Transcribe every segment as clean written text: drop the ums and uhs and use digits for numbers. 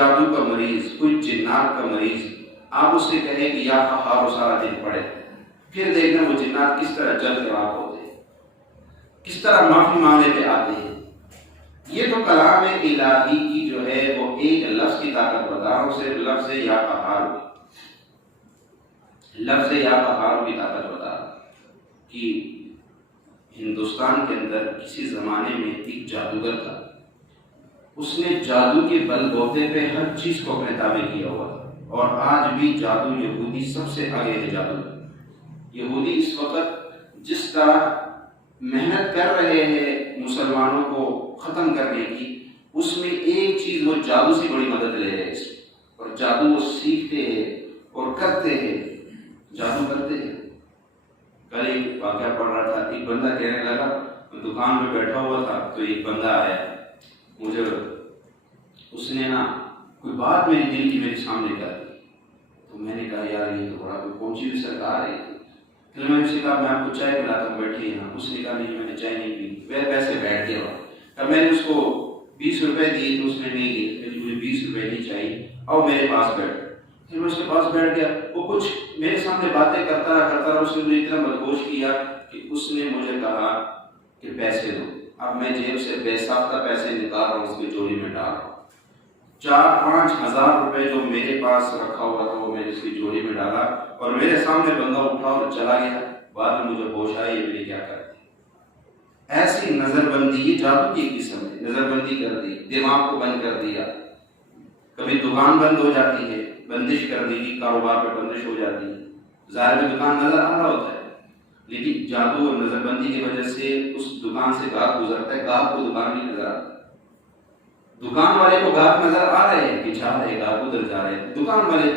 جادو کا مریض، کوئی جنات کا مریض، آپ اس سے کہیں کہ یا قہار سارا دن پڑھے، پھر دیکھنا وہ جنات کس طرح جل کے آپ ہوتے ہیں، کس طرح معافی مانگنے پہ آتے ہیں۔ یہ تو کلام الہی کی جو ہے وہ ایک لفظ کی طاقت بتا رہا ہوں، صرف لفظ یا قہار، لفظ یا قہار کی طاقت بتا رہا ہوں کہ ہندوستان کے اندر کسی زمانے میں ایک جادوگر تھا، اس نے جادو کے بل بوتے پہ ہر چیز کو اپنے تابع کیا ہوا تھا، اور آج بھی جادو یہودی سب سے آگے ہے۔ جادو یہودی اس وقت جس طرح محنت کر رہے ہیں مسلمانوں کو ختم کرنے کی، اس میں ایک چیز وہ جادو سے بڑی مدد لے رہے ہیں اس میں، اور جادو وہ سیکھتے ہیں اور کرتے ہیں، جادو کرتے ہیں۔ کل ایک واقعہ پڑھ رہا تھا، ایک بندہ کہنے لگا، دکان پہ بیٹھا ہوا تھا تو ایک بندہ آیا مجھے، اس نے نا کوئی بات میری دل کی میرے سامنے کر دی، تو میں نے کہا یار یہ تو بڑا کوئی پہنچی ہوئی سرکار ہے۔ پھر میں نے اسے کہا میں آپ کو چائے پلاتا ہوں، بیٹھیے نا۔ اس نے کہا نہیں میں نے چائے نہیں پی، ویسے بیٹھ گیا۔ اب میں نے اس کو 20 روپے دیے تو اس نے نہیں دیے، مجھے 20 روپے نہیں چاہیے، اور میرے پاس بیٹھ۔ پھر میں اس کے پاس بیٹھ گیا، وہ کچھ میرے سامنے باتیں کرتا رہا، اس نے مجھے اتنا بدگوش کیا کہ اس نے مجھے کہا کہ پیسے دو۔ اب میں جیب سے بے ساختہ پیسے نکال رہا ہوں، اس کی جوڑی میں ڈال رہا ہوں۔ 4-5 ہزار روپے جو میرے پاس رکھا ہوا تھا وہ میں نے اس کی جوڑی میں ڈالا، اور میرے سامنے بندہ اٹھا اور چلا گیا۔ بعد میں مجھے ہوش آئی میں نے کیا کر دیا۔ ایسی نظر بندی، یہ جادو کی قسم ہے، نظر بندی کر دی، دماغ کو بند کر دیا۔ کبھی دکان بند ہو جاتی ہے، بندش کر دی گی، کاروبار پہ بندش ہو جاتی ہے، ظاہر میں دکان نظر آ رہا ہوتا ہے، لیکن جادو اور نظر بندی کی وجہ سے اس دکان سے گاہک گزرتا ہے، گاہک کو دکان نہیں نظر آتا، دکان والے کو گاہک نظر آ رہے ہیں کہ جا رہے گاہک ادھر جا رہے ہیں، دکان والے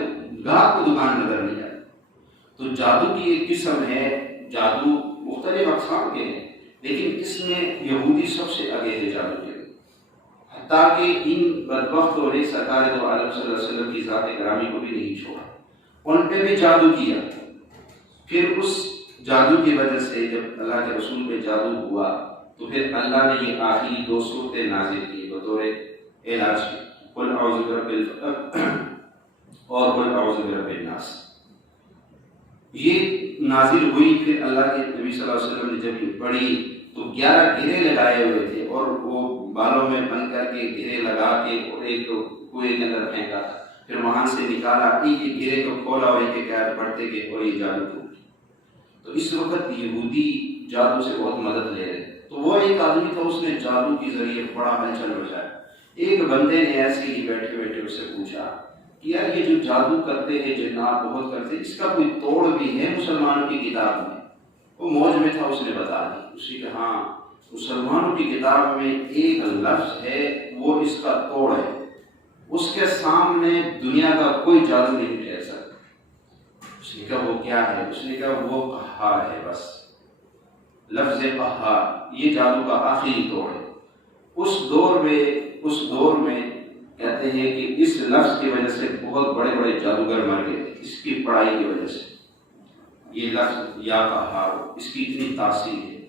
گاہک کو دکان نظر نہیں آتی۔ تو جادو کی ایک قسم ہے، جادو مختلف اقسام کے ہیں، لیکن اس میں یہودی سب سے آگے ہے جادو کے، حتیٰ کہ ان بدبختوں نے سرکار دو عالم صلی اللہ علیہ وسلم کی ذات گرامی کو بھی نہیں چھوڑا، ان پہ بھی جادو کیا۔ پھر اس جادو کی وجہ سے جب اللہ کے رسول پہ جادو ہوا تو پھر اللہ نے یہ آخری 2 سورتیں نازل کی بطور علاج کی، قل اعوذ برب الفلق اور قل اعوذ برب الناس۔ یہ نازل ہوئی، پھر اللہ کے نبی صلی اللہ علیہ وسلم نے جب یہ پڑھی تو 11 گرے لگائے ہوئے تھے، اور وہ بالوں میں بند کر کے گرے لگا کے اور ایک کنویں کے اندر پھینکا تھا، پھر وہاں سے نکالا، ایک ایک گرے کو کھولا اور ایک ایک آیت پڑھتے گئے اور یہ جادو ٹوٹ گیا۔ تو اس وقت یہودی جادو سے بہت مدد لے رہے، تو وہ ایک آدمی تھا، اس نے جادو کے ذریعے بڑا ہلچل مچایا۔ ایک بندے نے ایسے ہی بیٹھے بیٹھے اس سے پوچھا کہ یار یہ جو جادو کرتے ہیں، جنات بہت کرتے ہیں، اس کا کوئی توڑ بھی ہے مسلمانوں کی کتاب میں؟ وہ موج میں تھا، اس نے بتا دی، اسی کہ ہاں مسلمانوں کی کتاب میں ایک لفظ ہے، وہ اس کا توڑ ہے، اس کے سامنے دنیا کا کوئی جادو نہیں ٹھہر سکتا۔ اس نے کہا وہ کیا ہے؟ اس نے کہا وہ قہار ہے، بس لفظ قہار، یہ جادو کا آخری توڑ ہے۔ اس دور میں کہتے ہیں کہ اس لفظ کی وجہ سے بہت بڑے بڑے جادوگر مر گئے تھے، اس کی پڑھائی کی وجہ سے۔ یہ لفظ یا قہار، اس کی اتنی تاثیر ہے،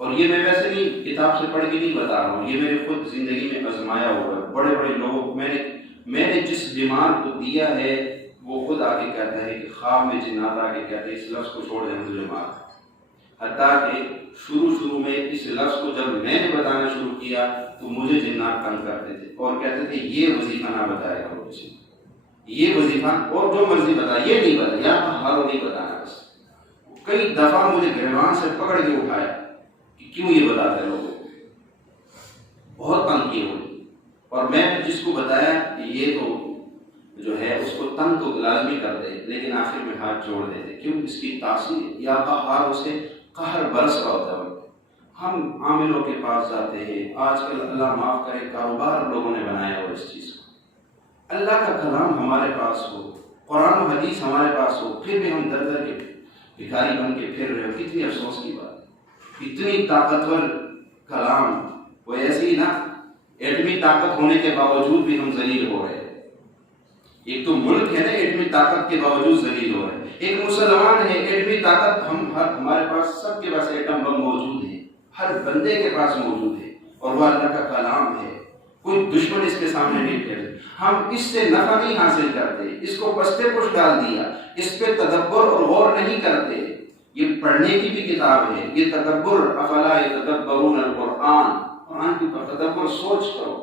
اور یہ میں ویسے نہیں کتاب سے پڑھ کے نہیں بتا رہا ہوں، یہ میں نے خود زندگی میں آزمایا ہوا ہے۔ بڑے بڑے لوگ، میں نے جس بیمار کو دیا ہے وہ خود آ کے کہتا ہے کہ خواب میں جنات آ کے کہتے ہیں اس لفظ کو چھوڑ دیں، مجھے مار۔ حتیٰ کہ شروع میں اس لفظ کو جب میں نے بتانا شروع کیا تو مجھے جنات تنگ کرتے تھے اور کہتے تھے یہ وظیفہ نہ بتایا کرو کسی کو، یہ وظیفہ اور جو مرضی بتا، یہ نہیں بتا، یا ہارو نہیں بتانا بس۔ کئی دفعہ مجھے گریبان سے پکڑ کے اٹھایا کہ کیوں یہ بتاتے لوگوں کو، بہت تنگ کیے ہوئے، اور میں جس کو بتایا کہ یہ تو جو ہے اس کو تنگ تو لازمی کرتے، لیکن آخر میں ہاتھ جوڑ دیتے، کیوں؟ اس کی تاثیر یا قہار، اسے قہر برس رہا ہوتا ہے۔ ہم عاملوں کے پاس جاتے ہیں، آج کل اللہ معاف کرے کاروبار لوگوں نے بنایا ہو اس چیز کو۔ اللہ کا کلام ہمارے پاس ہو، قرآن و حدیث ہمارے پاس ہو، پھر بھی ہم در در کے بھکاری بن کے پھر رہے ہو، کتنی افسوس کی بات ہے۔ اتنی طاقتور کلام، وہ ایسی ہی نا، ایٹمی طاقت ہونے کے باوجود بھی ہم ذلیل ہو رہے ہیں۔ ایک تو ملک ہے نا ایٹمی طاقت کے باوجود ذلیل ہو رہے ہیں، ایک مسلمان ہے، ایٹمی طاقت ہمارے پاس، سب کے پاس ایٹم بم موجود ہے، ہر بندے کے پاس موجود ہے، اور وہ اللہ کا کلام ہے۔ کوئی دشمن اس کے سامنے نہیں پھیل، ہم اس سے نفع نہیں حاصل کرتے، اس کو پستے پش ڈال دیا، اس پہ تدبر اور غور نہیں کرتے۔ یہ پڑھنے کی بھی کتاب ہے، یہ تدبر، افلا یتدبرون القرآن، قرآن کے اوپر تدبر، سوچ کرو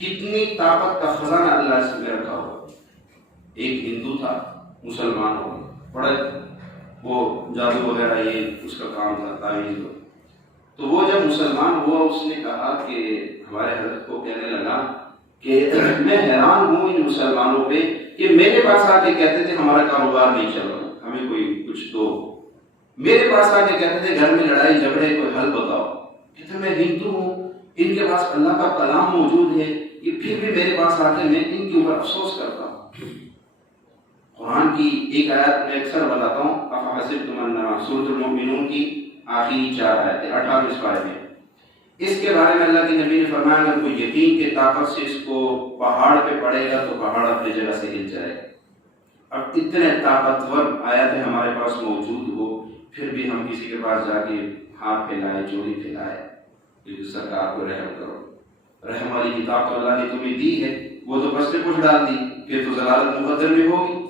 کتنی طاقت کا خزانہ اللہ اس میں رکھا ہوا۔ ایک ہندو تھا، مسلمان ہو گیا، بڑا وہ جادو وغیرہ یہ اس کا کام تھا، تعویذ۔ تو وہ جب مسلمان ہوا اس نے کہا کہ ہمارے حضرت کو کہنے لگا کہ میں حیران ہوں ان مسلمانوں پہ کہ میرے پاس آ کے کہتے تھے ہمارا کاروبار نہیں چل رہا، ہمیں کوئی کچھ دو، میرے پاس آ کے کہتے تھے گھر میں لڑائی جھگڑے کوئی حل بتاؤ، کہتے میں ہندو ہوں، ان کے پاس اللہ کا کلام موجود ہے، یہ پھر بھی میرے پاس آ کے میں ان کے اوپر افسوس کرتا ہوں۔ قرآن کی ایک آیت میں اکثر بتاتا ہوں، افحسبتم انما، سورۃ المؤمنون کی آخری 4 آیتیں 28 پارے میں، اس کے بارے میں اللہ کے نبی نے فرمایا اگر کوئی یقین کے طاقت سے اس کو پہاڑ پہ پڑے گا تو پہاڑ اپنی جگہ سے ہل جائے گا۔ اب اتنے طاقتور آیتیں ہمارے پاس موجود ہو، پھر بھی ہم کسی کے پاس جا کے ہاتھ پھیلائے، چوری پھیلائے، سرکار کو رحم کرو، رحم والی کتاب تو اللہ نے تمہیں دی ہے، وہ تو بس پہ کچھ ڈال دی، پھر تو ضلالت مقدر میں ہوگی۔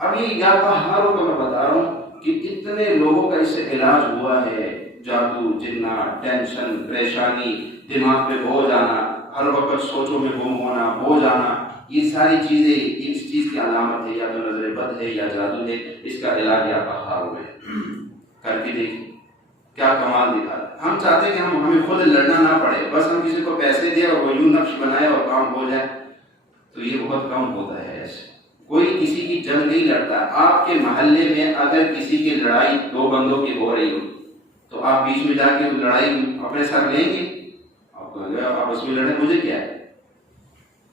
اب یہ یا پہاڑوں کا میں بتا رہا ہوں کہ اتنے لوگوں کا اس سے علاج ہوا ہے، جادو، جنات، ٹینشن، پریشانی، دماغ پہ بوجھ آنا، ہر وقت سوچوں میں گم ہونا، بوجھ آنا، یہ ساری چیزیں اس چیز کی علامت ہے، یا تو نظر بد ہے یا جادو ہے۔ اس کا علاج یا پہاڑوں ہے، کر کے دیکھیں کیا کمال دکھا۔ ہم چاہتے ہیں کہ ہمیں خود لڑنا نہ پڑے، بس ہم کسی کو پیسے دیں اور وہ یوں نقش بنائے اور کام ہو جائے، تو یہ بہت کم ہوتا ہے۔ ایسے کوئی کسی کی جنگ نہیں لڑتا۔ آپ کے محلے میں اگر کسی کی لڑائی 2 بندوں کی ہو رہی ہو تو آپ بیچ میں جا کے لڑائی اپنے سر لیں گے؟ آپ آپس میں لڑیں، مجھے کیا ہے؟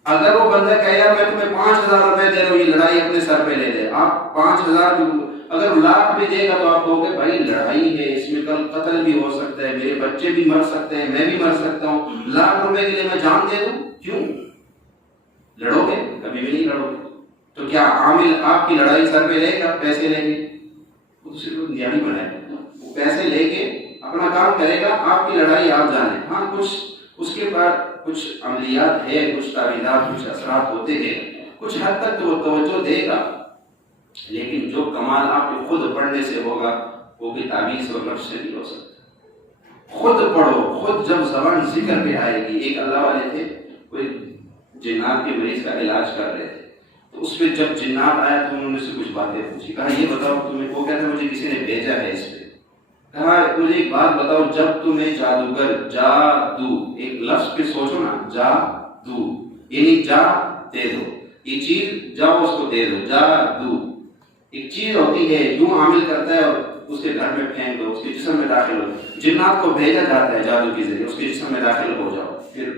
اگر وہ بندہ کہے یار میں تمہیں 5000 روپے دے رہا ہوں، یہ لڑائی اپنے سر پہ لے لے، آپ 5000 اگر لاکھ بھی دے گا تو آپ کہو گے بھائی لڑائی ہے، اس میں کل قتل بھی ہو سکتا ہے، میرے بچے بھی مر سکتے ہیں، میں بھی مر سکتا ہوں، لاکھ روپے کے لیے میں جان دے دوں؟ کیوں لڑو گے؟ کبھی بھی نہیں لڑو گے۔ تو کیا عامل آپ کی لڑائی سر پہ لے گا؟ پیسے لیں گے، وہ تو صرف دیہی بنائے گا، وہ پیسے لے کے اپنا کام کرے گا، آپ کی لڑائی آپ جانیں۔ ہاں کچھ اس کے بعد کچھ عملیات ہے، کچھ تعویذات، کچھ اثرات ہوتے ہیں، کچھ حد تک تو وہ توجہ دے گا، لیکن جو کمال آپ کے خود پڑھنے سے ہوگا وہ بھی تعویذ اور نقش سے نہیں ہو سکتا۔ خود پڑھو، خود جب زبان ذکر پہ آئے گی۔ ایک اللہ والے تھے، کوئی جنات کے مریض کا علاج کر رہے تھے، تو اس پہ جب جنات آیا تو انہوں نے سے کچھ باتیں پوچھی، کہا یہ بتاؤ تمہیں، وہ کہتا ہے مجھے کسی نے بھیجا ہے اس پہ، کہا مجھے ایک بات بتاؤ، جب تمہیں جادوگر، جادو ایک لفظ پہ سوچو نا، جادو یعنی جا دے دو، یہ چیز جاؤ اس کو دے دو، جادو ایک چیز ہوتی ہے، یوں عامل کرتا ہے اور اس کے گھر میں پھینک دو، اس کے جسم میں داخل ہو، جنات کو بھیجا جاتا ہے جادو کے ذریعے، اس کے جسم میں داخل ہو جاؤ پھر۔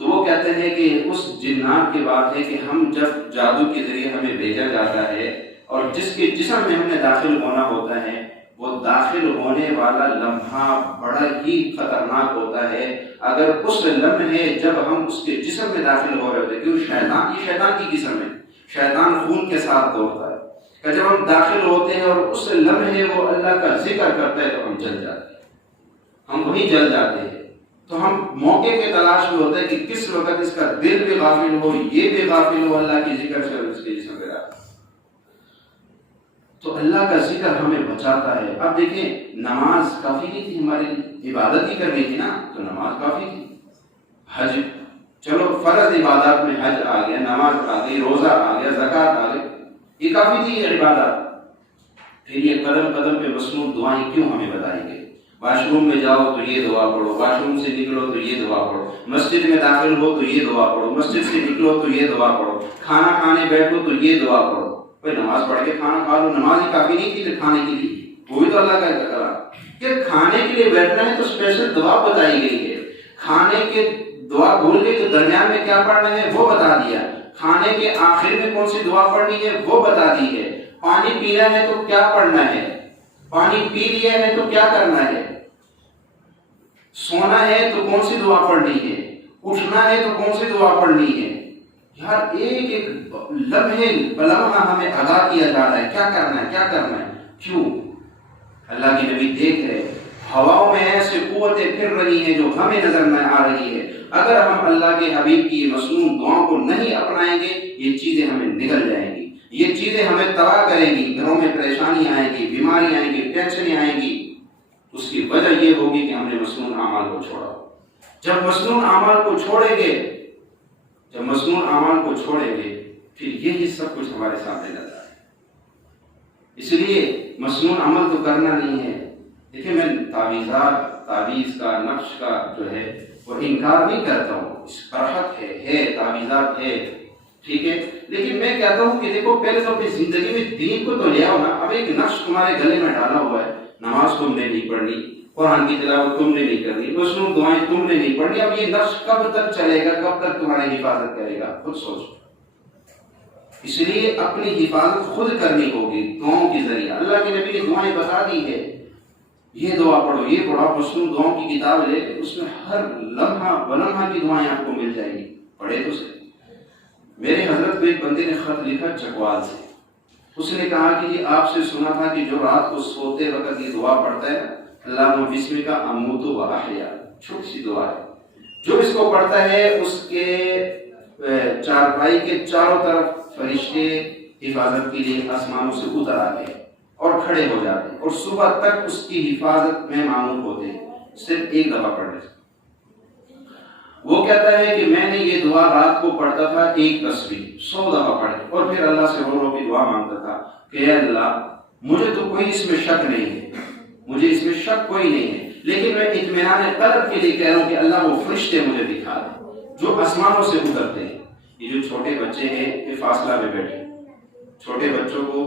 تو وہ کہتے ہیں کہ اس جنات کی بات ہے کہ ہم جب جادو کے ذریعے ہمیں بھیجا جاتا ہے اور جس کے جسم میں ہمیں داخل ہونا ہوتا ہے، وہ داخل ہونے والا لمحہ بڑا ہی خطرناک ہوتا ہے۔ اگر اس لمحے جب ہم اس کے جسم میں داخل ہو رہے ہوتے ہیں، کیونکہ شیطان، یہ شیطان کی قسم ہے، شیطان خون کے ساتھ دوڑتا ہے، کہ جب ہم داخل ہوتے ہیں اور اس لمحے وہ اللہ کا ذکر کرتا ہے تو ہم جل جاتے ہیں، ہم وہیں جل جاتے ہیں۔ تو ہم موقع کے تلاش میں ہوتے ہیں کہ کس وقت اس کا دل بھی غافل ہو، یہ بھی غافل ہو اللہ کی ذکر سے اور اس کے جسم میں داخل۔ تو اللہ کا ذکر ہمیں بچاتا ہے۔ اب دیکھیں نماز کافی نہیں تھی ہماری، عبادت ہی کرنی تھی نا، تو نماز کافی تھی۔ حج، چلو فرض عبادات میں حج آ گیا، نماز آ گئی، روزہ آ گیا، زکوٰۃ آ گئی، یہ کافی تھی عبادات۔ پھر یہ قدم قدم پہ مصنوع دعائیں کیوں ہمیں بتائی گئی؟ واش روم میں جاؤ تو یہ دعا پڑھو، واش روم سے نکلو تو یہ دعا پڑھو، مسجد میں داخل ہو تو یہ دعا پڑھو، مسجد سے نکلو تو یہ دعا پڑھو، کھانا کھانے بیٹھو تو یہ دعا پڑھو۔ بھائی نماز پڑھ کے کھانا کھا لو، نماز ہی کافی نہیں تھی کھانے کے لیے؟ وہ بھی تو اللہ کا کلام کہ کھانے کے لیے بیٹھنا ہے تو اسپیشل دعا بتائی گئی ہے۔ کھانے کے دعا بھول گئی تو درمیان میں کیا پڑھنا ہے وہ بتا دیا، کھانے کے آخر میں کون سی دعا پڑھنی ہے وہ بتا دی ہے، پانی پینا ہے تو کیا پڑھنا ہے، پانی پی لیا ہے تو کیا کرنا ہے، سونا ہے تو کون سی دعا پڑھنی ہے، اٹھنا ہے تو کون سی دعا پڑھنی ہے۔ یار ایک ایک لمحے بلمحہ ہمیں آگاہ کیا جا رہا ہے کیا کرنا ہے کیا کرنا ہے۔ کیوں؟ اللہ کے نبی دیکھ رہے ہواؤں میں ایسے قوتیں پھر رہی ہیں جو ہمیں نظر نہ آ رہی ہے. اگر ہم اللہ کے حبیب کی یہ مصنون دعاؤں کو نہیں اپنائیں گے یہ چیزیں ہمیں نگل جائیں گی, یہ چیزیں ہمیں تباہ کریں گی. گھروں میں پریشانی آئیں گی, بیماری آئیں گی, ٹینشنیں آئیں گی. اس کی وجہ یہ ہوگی کہ ہم نے مصنون اعمال کو چھوڑا. جب مصنون اعمال کو چھوڑیں گے, پھر یہی سب کچھ ہمارے سامنے جاتا ہے. اس لیے مصنون عمل تو کرنا نہیں ہے. دیکھیں میں تعویذ کا, نقش کا جو ہے وہ انکار نہیں کرتا ہوں, اس فرحت ہے تعویذات ہے, ٹھیک ہے, لیکن میں کہتا ہوں کہ دیکھو پہلے تو اپنی زندگی میں دین کو تو لے آؤ نا. اب ایک نقش تمہارے گلے میں ڈالا ہوا ہے, نماز تم نے نہیں پڑھنی, قرآن کی تلاوت تم نے نہیں کرنی, مصنون دعائیں تم نے نہیں پڑھنی. اب یہ نقش کب تک چلے گا, کب تک تمہاری حفاظت کرے گا, خود سوچو. اس لیے اپنی حفاظت خود کرنی ہوگی دعاؤں کے ذریعے. اللہ کے نبی نے دعائیں بتا دی ہے, یہ دعا پڑھو, یہ پڑھو. مصنون دعاؤں کی کتاب لے, اس میں ہر لمحہ بلمحہ کی دعائیں آپ کو مل جائیں گی. پڑھے تو صحیح. میرے حضرت کو ایک بندے نے خط لکھا چکوال سے. اس نے کہا کہ یہ آپ سے سنا تھا کہ جو رات کو سوتے وقت یہ دعا پڑھتا ہے, اللہم بسمک اموت و احیا, چھوٹی سی دعا ہے, جو اس کو پڑھتا ہے اس کے چارپائی کے چاروں طرف فرشتے حفاظت کے لیے آسمانوں سے اتر آتے ہیں اور کھڑے ہو جاتے ہیں, اور صبح تک اس کی حفاظت میں معمول ہوتے ہیں, صرف ایک دفعہ پڑھنے سے. وہ کہتا ہے کہ میں نے یہ دعا رات کو پڑھتا تھا ایک تسبیح 100 دفعہ پڑھی, اور پھر اللہ سے رو کی دعا مانگتا تھا کہ اے اللہ مجھے تو کوئی اس میں شک نہیں ہے, مجھے اس میں شک کوئی نہیں ہے, لیکن میں اطمینان قلب کے لیے کہہ رہا ہوں کہ اللہ وہ فرشتے مجھے دکھا دے جو آسمانوں سے اترتے ہیں. یہ جو چھوٹے بچے ہیں یہ فاصلہ میں بیٹھے, چھوٹے بچوں کو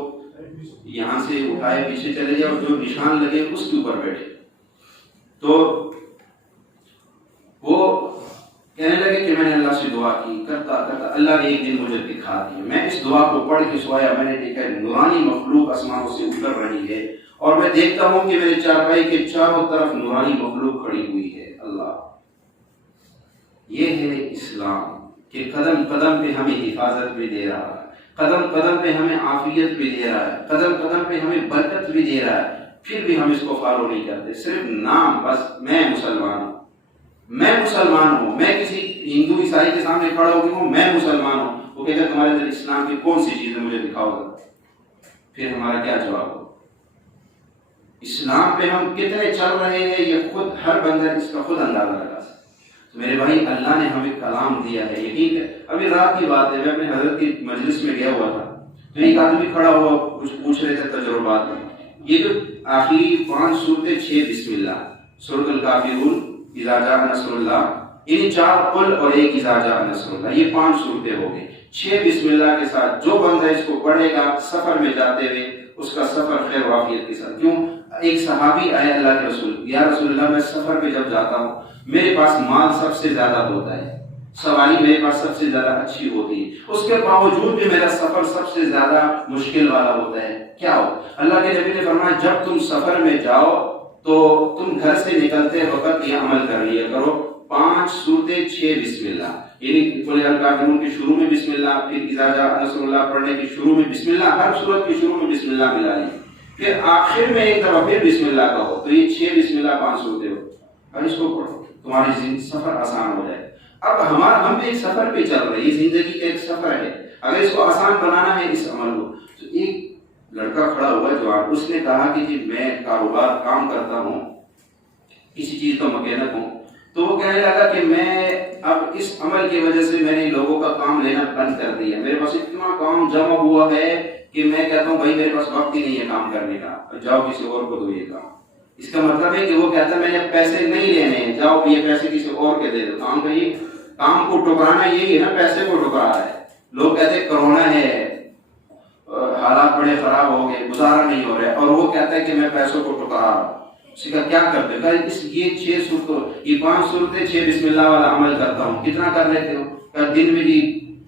یہاں سے اٹھائے پیچھے چلے جائے اور جو نشان لگے اس کے اوپر بیٹھے. تو وہ کہنے لگے کہ میں نے اللہ سے دعا کی, کرتا کرتا اللہ نے ایک دن مجھے دکھا دی. میں اس دعا کو پڑھ کے سویا, میں نے دیکھا نورانی مخلوق آسمانوں سے اتر رہی ہے, اور میں دیکھتا ہوں کہ میرے چارپائی کے چاروں طرف نورانی مخلوق کھڑی ہوئی ہے. اللہ, یہ ہے اسلام کہ قدم قدم پہ ہمیں حفاظت بھی دے رہا ہے, قدم قدم پہ ہمیں عافیت بھی دے رہا ہے, قدم قدم پہ ہمیں برکت بھی دے رہا ہے. پھر بھی ہم اس کو فالو نہیں کرتے, صرف نام بس, میں مسلمان ہوں, میں کسی ہندو عیسائی کے سامنے کھڑا ہو گیا ہوں, میں مسلمان ہوں. وہ کہتے ہیں تمہارے اندر اسلام کی کون سی چیز ہے مجھے دکھاؤ گا. پھر ہمارا کیا جواب ہو؟ اسلام پہ ہم کتنے چل رہے ہیں یہ خود ہر بندہ اس کا خود اندازہ لگا سکتا. میرے بھائی اللہ نے ہمیں کلام دیا ہے, یقین ہے. ابھی رات کی بات ہے, میں اپنے حضرت کی مجلس میں گیا ہوا تھا, تو ایک آدمی کھڑا ہوا کچھ پوچھ رہے تھے تجربات میں. یہ جو آخری 5 صورتیں 6 بسم اللہ, سورۃ الکافرون, اذا جاء نصر اللہ, یعنی 4 قل اور 1 اذا جاء نصر اللہ, یہ 5 صورتیں ہو گئی. 6 بسم اللہ کے ساتھ جو بندہ اس کو پڑھے گا سفر میں جاتے ہوئے اس کا سفر خیر وافیت کے ساتھ. کیوں؟ ایک صحابی آئے اللہ کے رسول, یا رسول اللہ میں سفر پہ جب جاتا ہوں میرے پاس مال سب سے زیادہ ہوتا ہے, سواری میرے پاس سب سے زیادہ اچھی ہوتی ہے, اس کے باوجود بھی میرا سفر سب سے زیادہ مشکل والا ہوتا ہے. کیا ہو؟ اللہ کے نبی نے فرمایا جب تم سفر میں جاؤ تو تم گھر سے نکلتے وقت یہ عمل کر لیا کرو, 5 صورتیں 6 بسم اللہ, یعنی قل الکافرون کے شروع میں بسم اللہ, پھر اذا جاء نصر اللہ پڑھنے کے شروع میں بسم اللہ, ہر صورت کے شروع میں بسم اللہ ملا لیں, پھر آخر میں ایک دفعہ پھر بسم اللہ کہو, تو یہ 6 بسم اللہ 5 صورتیں ہو. اور اس کو پڑھو, تمہاری سفر آسان ہو جائے. اب ہم ایک سفر پہ چل رہے ہیں, یہ زندگی کا ایک سفر ہے, اگر اس کو آسان بنانا ہے اس عمل کو. تو ایک لڑکا کھڑا ہوا ہے جوان, اس نے کہا کہ جی میں کاروبار کام کرتا ہوں, کسی چیز کا مکینک ہوں. تو وہ کہنے لگا کہ میں اب اس عمل کی وجہ سے میں نے لوگوں کا کام لینا بند کر دیا, میرے پاس اتنا کام جمع ہوا ہے کہ میں کہتا ہوں بھائی میرے پاس وقت ہی نہیں ہے کام کرنے کا, جاؤ کسی اور کو دو یہ کام. اس کا مطلب ہے کہ وہ کہتا ہے میں نے پیسے نہیں لینے ہیں, جاؤ یہ پیسے کسی اور کے دے دو. کام کریے, کام کو ٹکرانا یہی ہے نا, پیسے کو ٹکرا رہا ہے. لوگ کہتے ہیں کرونا ہے, حالات بڑے خراب ہو گئے, گزارا نہیں ہو رہا ہے, اور وہ کہتا ہے کہ میں پیسوں کو ٹکرا رہا ہوں. اس کا کیا کرتے ہو؟ اس یہ 6 صورتوں, یہ 5 صورتیں 6 بسم اللہ والا عمل کرتا ہوں. کتنا کر لیتے ہو؟ کہ دن میں بھی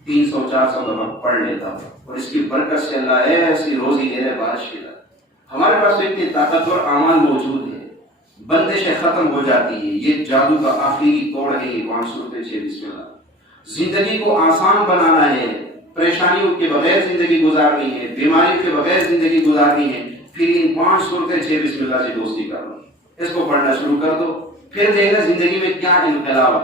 300-400 دفعہ پڑھ لیتا ہوں, اور اس کی برکت سے اللہ ایسی روزی دے رہے بارش کی طرح. ہمارے پاس اتنی طاقتور اعمال موجود ہے, بندشیں ختم ہو جاتی ہے. یہ جادو کا آخری توڑ ہے یہ 5 صورتیں 6 بسم اللہ. زندگی کو آسان بنانا ہے, پریشانیوں کے بغیر زندگی گزارنی ہے, بیماری کے بغیر زندگی گزارنی ہے, پھر ان 5 صورتیں 6 بسم اللہ سے دوستی کرنا. اس کو پڑھنا شروع کر دو، پھر دیکھنا زندگی میں کیا انقلاب